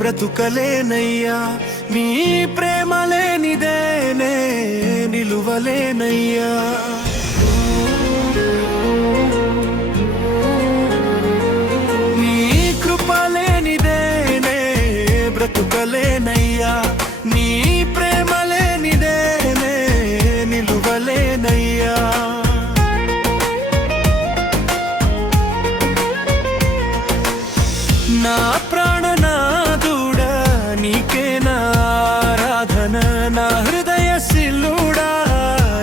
బ్రతుకలేనయ్యా, నీ ప్రేమ లేనిదేనే నిలువలేనయ్యా. నీ కృప లేనిదేనే బ్రతుకలేనయ్యా, నీ ప్రేమ లేనిదేనే నిలువలేనయ్యా. నా ప్రాణనాథుడా నీకే నా ఆరాధన, నా హృదయ శిలుడా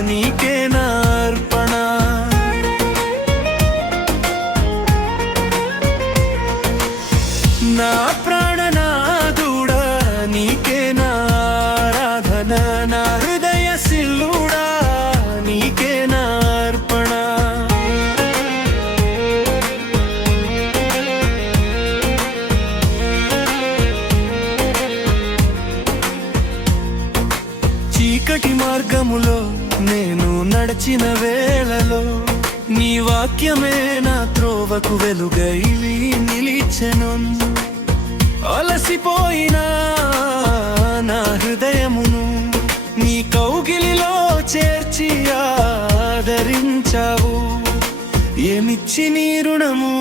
నీకే నా అర్పణ. నా ప్రాణనాథుడా నీకే నా ఆరాధన, నా హృదయ శిలుడా నీకే నా అర్పణ. చీకటి మార్గములో నేను నడిచిన వేళలో నీ వాక్యమే నా త్రోవకు వెలుగై నిలిచెను. అలసిపోయినా నా హృదయమును నీ కౌగిలిలో చేర్చి ఆదరించావు. ఏమిచ్చి నీ రుణము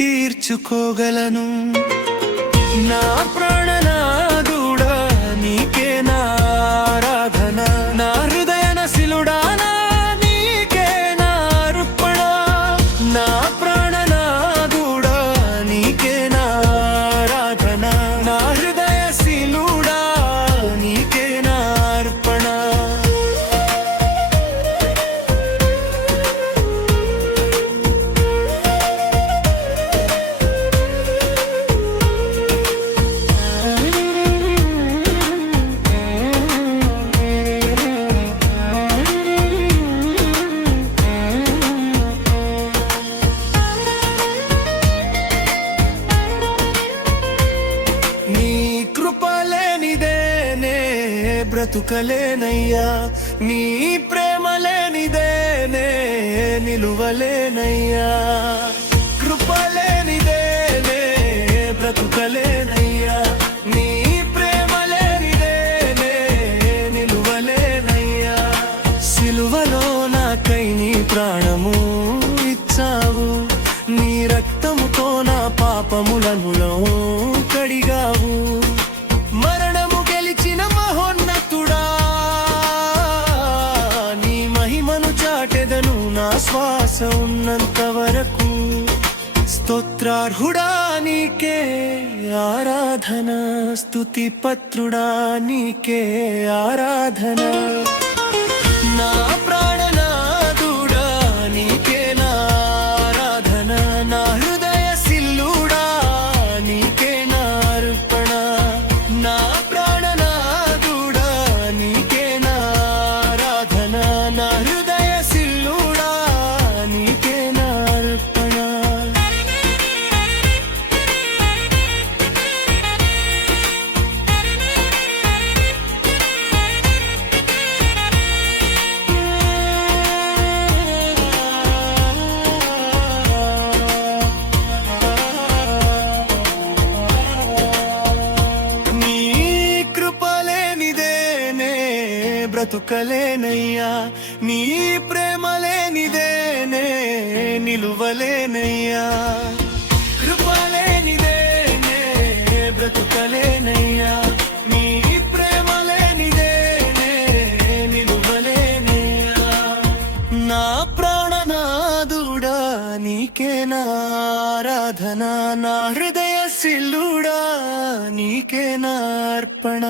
తీర్చుకోగలను. నా ప్రాణనాథుడా నీకే నా ఆరాధన, నా హృదయ నశిలుడా నీకే నా అర్పణ. నా ప్రాణనాథుడా నీకే నా ఆరాధన, నా హృదయ శిలుడా నీకే నా అర్పణ. బ్రతుకలేనయ్యా, నీ ప్రేమ లేనిదేనే నిలువలేనయ్యా. కృప లేనిదేనే బ్రతుకలేనయ్యా, నీ ప్రేమ లేనిదేనే నిలువలేనయ్యా. సిలువలో నాకై నీ ప్రాణము ఇచ్చావు, నీ రక్తముతో నా పాపములను కడిగావు. మరణము గెలిచిన మహోన్నతుడా నీ మహిమను చాటెదను నా శ్వాస ఉన్నంత వరకు. స్తోత్రార్హుడా నీకే ఆరాధన, స్తుతి పత్రుడా నీకే ఆరాధన. నా ప్రాణనాథుడా నీకే నా ఆరాధన, నా హృదయ శిలుడా నీకే నా అర్పణ. నా ప్రాణనాథుడా నీకే నా ఆరాధన, నా హృదయ శిలుడా నీకే నా అర్పణ. బ్రతుకలేనయ్యా, నీ ప్రేమ లేనిదేనే నిలువలేనయ్యా. కృప లేనిదేనే బ్రతుకలేనయ్యా, నీ ప్రేమ లేనిదేనే నిలువలేనయ్యా. నా ప్రాణనాథుడా నీకే నా ఆరాధన, నా హృదయ శిలుడా నీకే నా అర్పణ.